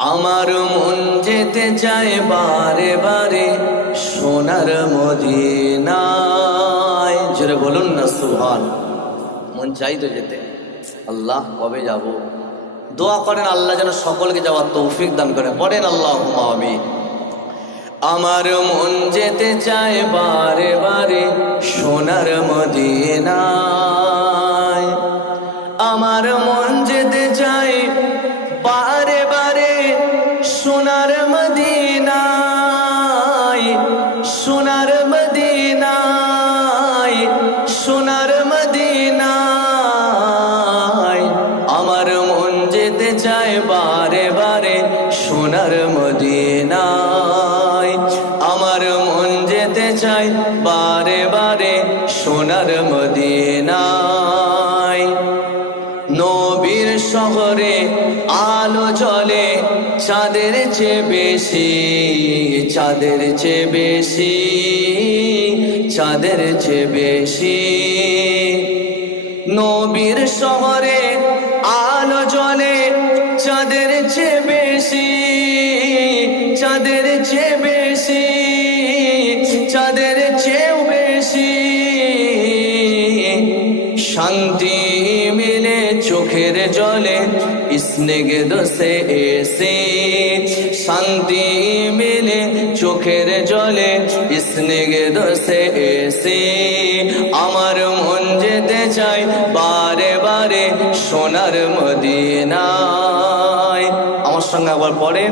আমার মন যেতে চায় বারে বারে সোনার মদিনায়। বলুন না সুহান মন চাই তো যেতে। আল্লাহ কবে যাব? দোয়া করেন, আল্লাহ যেন সকলকে যাওয়ার তৌফিক দান করে। পড়েন আল্লাহ আমি আমার মন যেতে চায় বারে বারে সোনার মদিনায়। আমার মন যেতে চায় বারে বারে মদিনায়। আমার মন যেতে চায় বারে বারে সোনার মদিনায়। নবীর শহরে আলো জ্বলে, চাঁদের চেয়ে বেশি, চাঁদের চেয়ে বেশি, চাঁদের চেয়ে বেশি। নবীর শহরে আলো চাঁদের চেয়েও বেশি। শান্তি মিলে চোখের জলে স্নেগে দোষে এসে। শান্তি মিলে চোখের জলে স্নেগে দোষে এসে। আমার মন যেতে চাই বারে বারে সোনার মদিনায় সঙ্গে আবার পড়েন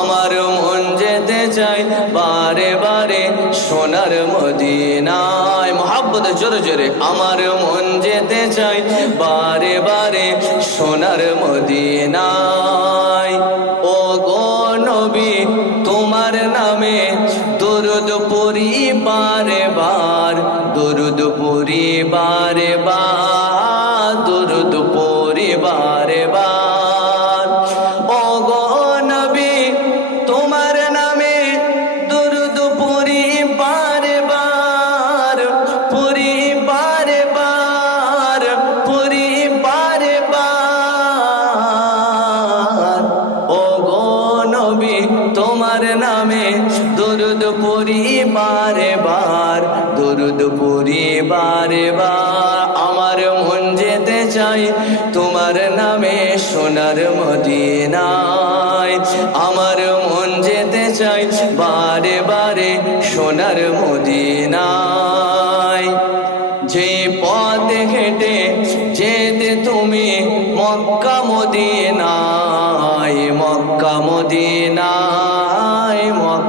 আমার মন যেতে চাই বারে বারে সোনার মদিনায়। মহাব্বতে জোরে জোরে, আমার মন যেতে চাই বারে বারে সোনার মদিনায়। ও গো নবী, তোমার নামে দরুদ পরি বারে বার, দরুদ পরি বারে বার, দরুদ পরি বারে বার। তোমার নামে দরুদ পরি বারে বার দরুদ পরি বারে বার আমার মন যেতে চাই তোমার নামে সোনার মদিনায়। আমার মন যেতে চাই বারে বারে সোনার মদিনায়। যে পথে হেঁটে যেতে তুমি মক্কা মদিনায় মক্কা মদিনায়।